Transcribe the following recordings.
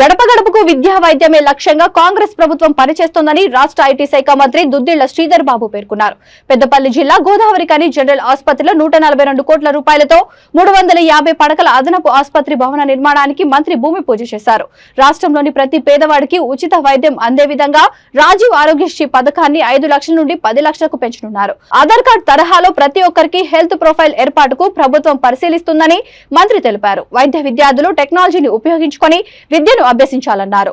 గడప గడపకు విద్యా వైద్యమే లక్ష్యంగా కాంగ్రెస్ ప్రభుత్వం పనిచేస్తోందని రాష్ట్ర ఐటీ శాఖ మంత్రి దుద్దిళ్ల శ్రీధర్ బాబు పేర్కొన్నారు. పెద్దపల్లి జిల్లా గోదావరికని జనరల్ ఆసుపత్రిలో 142 కోట్ల రూపాయలతో 350 పడకల అదనపు ఆసుపత్రి భవన నిర్మాణానికి మంత్రి భూమి పూజ చేశారు. రాష్ట్రంలోని ప్రతి పేదవాడికి ఉచిత వైద్యం అందే విధంగా రాజీవ్ ఆరోగ్యశ్రీ పథకాన్ని 5 లక్షల నుండి 10 లక్షలకు పెంచనున్నారు. ఆధార్ కార్డు తరహాలో ప్రతి ఒక్కరికి హెల్త్ ప్రొఫైల్ ఏర్పాటుకు ప్రభుత్వం పరిశీలిస్తుందని మంత్రి తెలిపారు. వైద్య విద్యార్థులు టెక్నాలజీని ఉపయోగించుకొని విద్యను అభ్యసించాలన్నారు.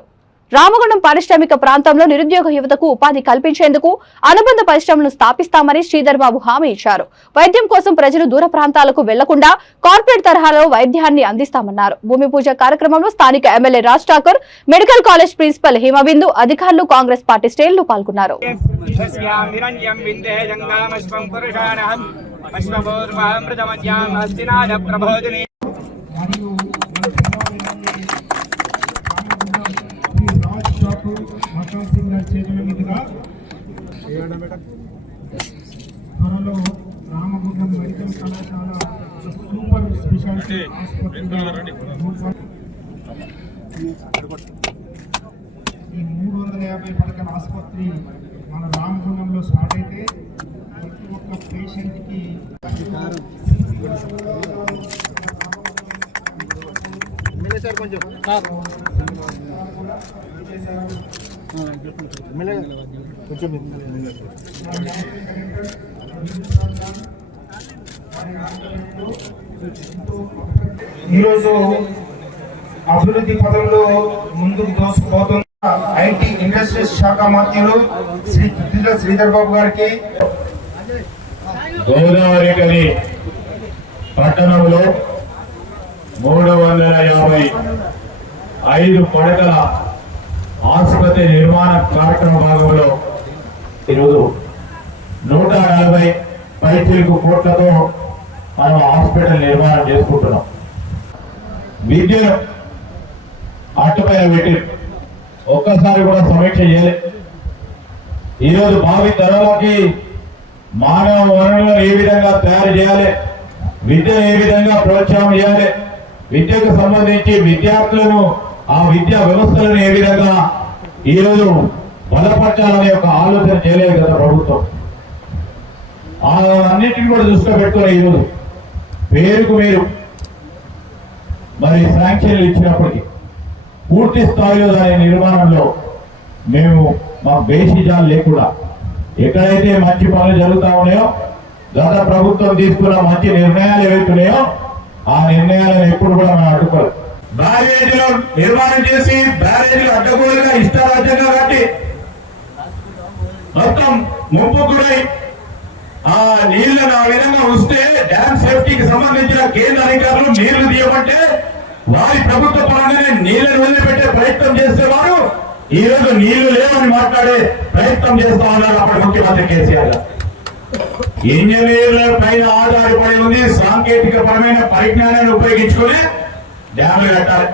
రామగుండం పారిశ్రామిక ప్రాంతంలో నిరుద్యోగ యువతకు ఉపాధి కల్పించేందుకు అనుబంధ పరిశ్రమలను స్థాపిస్తామని శ్రీధర్ బాబు హామీ ఇచ్చారు. వైద్యం కోసం ప్రజలు దూర ప్రాంతాలకు వెళ్లకుండా కార్పొరేట్ తరహాలో వైద్యాన్ని అందిస్తామన్నారు. భూమి పూజ కార్యక్రమంలో స్థానిక MLA Raj Thakur, medical college principal Himabindu, అధికారులు, కాంగ్రెస్ పార్టీ శ్రేణులు పాల్గొన్నారు. చేతుల మీదుగా త్వరలో రామగుండం మెడికల్ కళాశాల సూపర్ స్పెషాలిటీ ఆసుపత్రి ఈ 350 పడకల ఆసుపత్రి మన రామగుండంలో స్టార్ట్ అయితే ప్రతి ఒక్క పేషెంట్కి ఈరోజు అభివృద్ధి పదంలో ముందుకు దోసుకుపోతున్న ఐటీ ఇండస్ట్రీస్ శాఖ మంత్రులు శ్రీ దుద్దిళ్ల శ్రీధర్ బాబు గారికి గోదావరికని పట్టణంలో 355 పడకల ఆసుపత్రి నిర్మాణ కార్యక్రమ భాగంలో ఈరోజు 140 పైచిలకు కోట్లతో మనం హాస్పిటల్ నిర్మాణం చేసుకుంటున్నాం. విద్యను అట్టుపైన పెట్టి ఒక్కసారి కూడా సమీక్ష చేయలేదు. ఈరోజు భావి తరాలకి మానవ వనరులను ఏ విధంగా తయారు చేయాలి, విద్యను ఏ విధంగా ప్రోత్సాహం చేయాలి, విద్యకు సంబంధించి విద్యార్థులను ఆ విద్యా వ్యవస్థలను ఏ విధంగా ఈరోజు బలపరచాలనే ఒక ఆలోచన చేయలేదు కదా ప్రభుత్వం. అన్నింటినీ కూడా దృష్టిలో పెట్టుకుని ఈరోజు పేరుకు మీరు మరి శాంక్షన్లు ఇచ్చినప్పటికీ పూర్తి స్థాయిలో దాని నిర్మాణంలో మేము మా బేసిజాలు లేకుండా ఎక్కడైతే మంచి పనులు జరుగుతూ ఉన్నాయో, గత ప్రభుత్వం తీసుకున్న మంచి నిర్ణయాలు ఏవైతున్నాయో ఆ నిర్ణయాలను ఎప్పుడు కూడా మనం అడ్డుకోవాలి. బ్యారేజీలో నిర్మాణం చేసి బ్యారేజీలు అడ్డగోలుగా ఇష్టారాజ్యంగా కట్టి మొత్తం ముంపు గురై ఆ నీళ్లను ఆ విధంగా వస్తే డ్యామ్ సేఫ్టీకి సంబంధించిన కేంద్ర అధికారులు నీళ్లు తీయమంటే వారి ప్రభుత్వ పరంగానే నీళ్లను వదిలిపెట్టే ప్రయత్నం చేసేవారు ఈ రోజు నీళ్లు లేవని మాట్లాడే ప్రయత్నం చేస్తా ఉన్నారు అప్పటి ముఖ్యమంత్రి కేసీఆర్ గారు. ఇంజనీర్ల పైన ఆధారపడి ఉంది, సాంకేతిక పరమైన పరిజ్ఞానాన్ని ఉపయోగించుకొని డ్యాములు కట్టాలి.